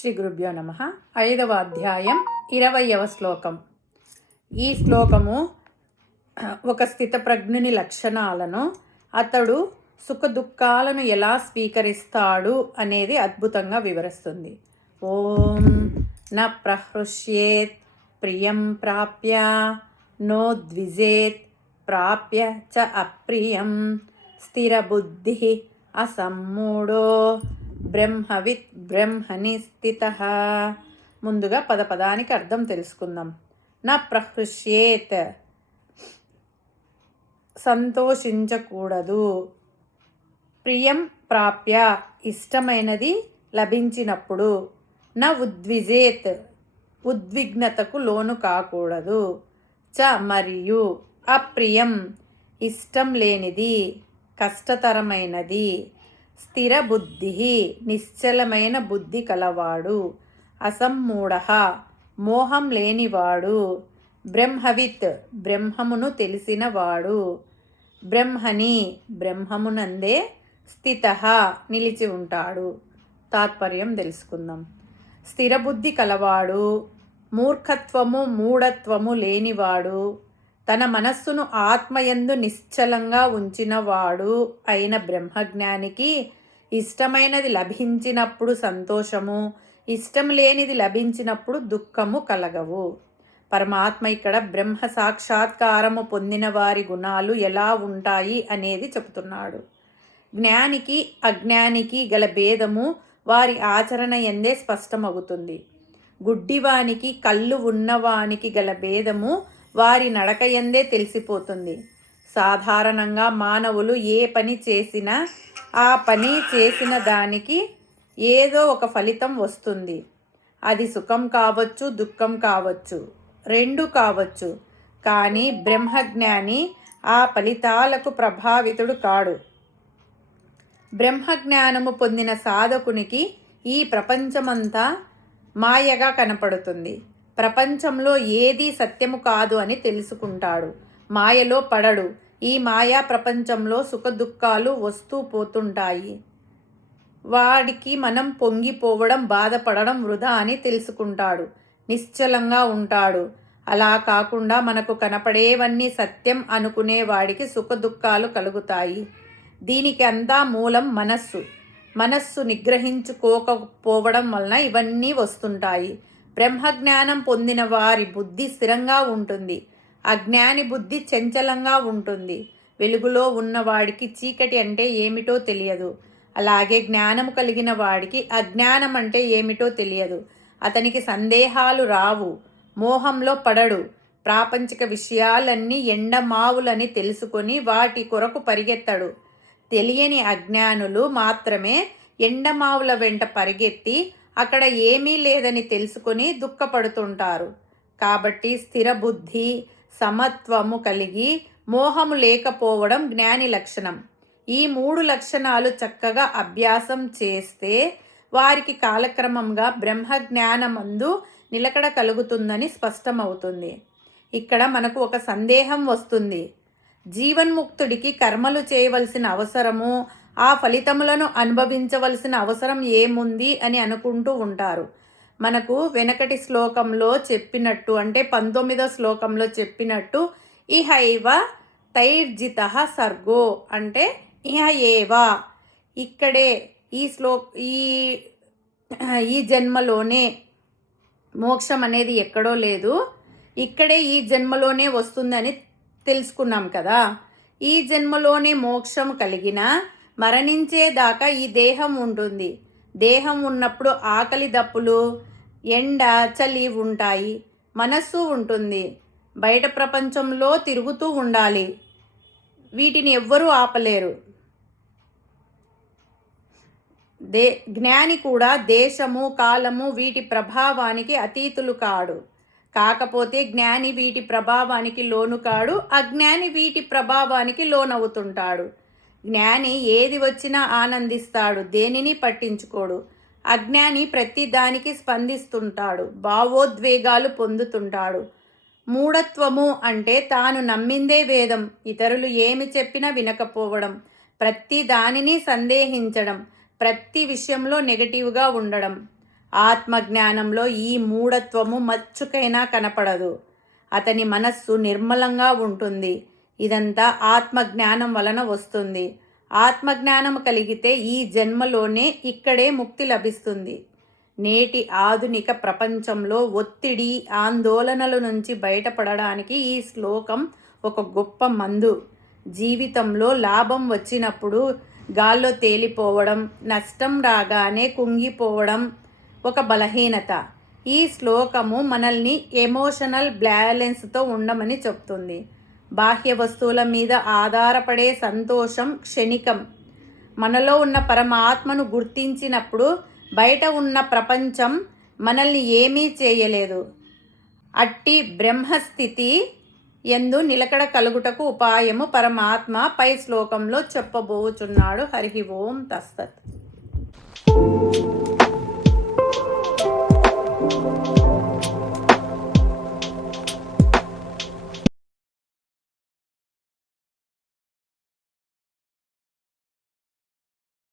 శ్రీ గురుభ్యో నమ. 5వ అధ్యాయం 20వ శ్లోకం. ఈ శ్లోకము ఒక స్థితప్రజ్ఞుని లక్షణాలను, అతడు సుఖ దుఃఖాలను ఎలా స్వీకరిస్తాడు అనేది అద్భుతంగా వివరిస్తుంది. ఓం న ప్రహృష్యేత్ ప్రియం ప్రాప్య నో ద్విజేత్ ప్రాప్య చ అప్రియం స్థిరబుద్ధి అసమ్మూఢో బ్రహ్మవిత్ బ్రహ్మని స్థితః. ముందుగా పదానికి అర్థం తెలుసుకుందాం. నా ప్రహృష్యేత్, సంతోషించకూడదు. ప్రియం ప్రాప్య, ఇష్టమైనది లభించినప్పుడు. నా ఉద్విజేత్, ఉద్విగ్నతకు లోను కాకూడదు. చ మరియు, అప్రియం, ఇష్టం లేనిది, కష్టతరమైనది. స్థిర బుద్ధి, నిశ్చలమైన బుద్ధి కలవాడు. అసమ్మూఢ, మోహం లేనివాడు. బ్రహ్మవిత్, బ్రహ్మమును తెలిసినవాడు. బ్రహ్మని, బ్రహ్మమునందే స్థితః, నిలిచి ఉంటాడు. తాత్పర్యం తెలుసుకుందాం. స్థిరబుద్ధి కలవాడు, మూర్ఖత్వము మూఢత్వము లేనివాడు, తన మనస్సును ఆత్మయందు నిశ్చలంగా ఉంచినవాడు అయిన బ్రహ్మజ్ఞానికి ఇష్టమైనది లభించినప్పుడు సంతోషము, ఇష్టం లేనిది లభించినప్పుడు దుఃఖము కలగవు. పరమాత్మ ఇక్కడ బ్రహ్మ సాక్షాత్కారము పొందిన వారి గుణాలు ఎలా ఉంటాయి అనేది చెబుతున్నాడు. జ్ఞానికి అజ్ఞానికి గల భేదము వారి ఆచరణ ఎందే స్పష్టమవుతుంది. గుడ్డివానికి కళ్ళు ఉన్నవానికి గల భేదము వారి నడకయందే తెలిసిపోతుంది. సాధారణంగా మానవులు ఏ పని చేసినా ఆ పని చేసిన దానికి ఏదో ఒక ఫలితం వస్తుంది. అది సుఖం కావచ్చు, దుఃఖం కావచ్చు, రెండు కావచ్చు. కానీ బ్రహ్మజ్ఞాని ఆ ఫలితాలకు ప్రభావితుడు కాడు. బ్రహ్మజ్ఞానము పొందిన సాధకునికి ఈ ప్రపంచమంతా మాయగా కనపడుతుంది. ప్రపంచంలో ఏదీ సత్యము కాదు అని తెలుసుకుంటాడు. మాయలో పడడు. ఈ మాయా ప్రపంచంలో సుఖ దుఃఖాలు వస్తూ పోతుంటాయి. వాడికి మనం పొంగిపోవడం, బాధపడడం వృధా అని తెలుసుకుంటాడు. నిశ్చలంగా ఉంటాడు. అలా కాకుండా మనకు కనపడేవన్నీ సత్యం అనుకునే వాడికి సుఖ దుఃఖాలు కలుగుతాయి. దీనికి అంతా మూలం మనస్సు. మనస్సు నిగ్రహించుకోకపోవడం వలన ఇవన్నీ వస్తుంటాయి. బ్రహ్మజ్ఞానం పొందిన వారి బుద్ధి స్థిరంగా ఉంటుంది. అజ్ఞాని బుద్ధి చంచలంగా ఉంటుంది. వెలుగులో ఉన్నవాడికి చీకటి అంటే ఏమిటో తెలియదు. అలాగే జ్ఞానము కలిగిన వాడికి అజ్ఞానం అంటే ఏమిటో తెలియదు. అతనికి సందేహాలు రావు. మోహంలో పడడు. ప్రాపంచిక విషయాలన్నీ ఎండమావులని తెలుసుకొని వాటి కొరకు పరిగెత్తడు. తెలియని అజ్ఞానులు మాత్రమే ఎండమావుల వెంట పరిగెత్తి అక్కడ ఏమీ లేదని తెలుసుకొని దుఃఖపడుతుంటారు. కాబట్టి స్థిర బుద్ధి, సమత్వము కలిగి మోహము లేకపోవడం జ్ఞాని లక్షణం. ఈ 3 లక్షణాలు చక్కగా అభ్యాసం చేస్తే వారికి కాలక్రమంగా బ్రహ్మజ్ఞానమందు నిలకడ కలుగుతుందని స్పష్టమవుతుంది. ఇక్కడ మనకు ఒక సందేహం వస్తుంది. జీవన్ముక్తుడికి కర్మలు చేయవలసిన అవసరము, ఆ ఫలితములను అనుభవించవలసిన అవసరం ఏముంది అని అనుకుంటూ ఉంటారు. మనకు వెనకటి శ్లోకంలో చెప్పినట్టు, అంటే 19వ శ్లోకంలో చెప్పినట్టు, ఇహైవ తైర్జితః సర్గో, అంటే ఇహ ఏవ, ఇక్కడే ఈ జన్మలోనే మోక్షం అనేది ఎక్కడో లేదు, ఇక్కడే ఈ జన్మలోనే వస్తుందని తెలుసుకున్నాం కదా. ఈ జన్మలోనే మోక్షం కలిగిన మరణించేదాకా ఈ దేహం ఉంటుంది. దేహం ఉన్నప్పుడు ఆకలి దప్పులు, ఎండ చలి ఉంటాయి. మనస్సు ఉంటుంది. బయట ప్రపంచంలో తిరుగుతూ ఉండాలి. వీటిని ఎవ్వరూ ఆపలేరు. జ్ఞాని కూడా దేశము కాలము వీటి ప్రభావానికి అతీతులు కాడు. కాకపోతే జ్ఞాని వీటి ప్రభావానికి లోను కాడు, అజ్ఞాని వీటి ప్రభావానికి లోనవుతుంటాడు. జ్ఞాని ఏది వచ్చినా ఆనందిస్తాడు, దేనిని పట్టించుకోడు. అజ్ఞాని ప్రతి దానికి స్పందిస్తుంటాడు, భావోద్వేగాలు పొందుతుంటాడు. మూఢత్వము అంటే తాను నమ్మిందే వేదం, ఇతరులు ఏమి చెప్పినా వినకపోవడం, ప్రతి దానిని సందేహించడం, ప్రతి విషయంలో నెగటివ్గా ఉండడం. ఆత్మజ్ఞానంలో ఈ మూఢత్వము మచ్చుకైనా కనపడదు. అతని మనస్సు నిర్మలంగా ఉంటుంది. ఇదంతా ఆత్మజ్ఞానం వలన వస్తుంది. ఆత్మజ్ఞానం కలిగితే ఈ జన్మలోనే ఇక్కడే ముక్తి లభిస్తుంది. నేటి ఆధునిక ప్రపంచంలో ఒత్తిడి, ఆందోళనల నుంచి బయటపడడానికి ఈ శ్లోకం ఒక గొప్ప మందు. జీవితంలో లాభం వచ్చినప్పుడు గాల్లో తేలిపోవడం, నష్టం రాగానే కుంగిపోవడం ఒక బలహీనత. ఈ శ్లోకము మనల్ని ఎమోషనల్ బ్యాలెన్స్తో ఉండమని చెప్తుంది. బాహ్య వస్తువుల మీద ఆధారపడే సంతోషం క్షణికం. మనలో ఉన్న పరమాత్మను గుర్తించినప్పుడు బయట ఉన్న ప్రపంచం మనల్ని ఏమీ చేయలేదు. అట్టి బ్రహ్మస్థితి యందు నిలకడ కలుగుటకు ఉపాయము పరమాత్మ పై శ్లోకంలో చెప్పబోచున్నాడు. హరి ఓం తస్తత్.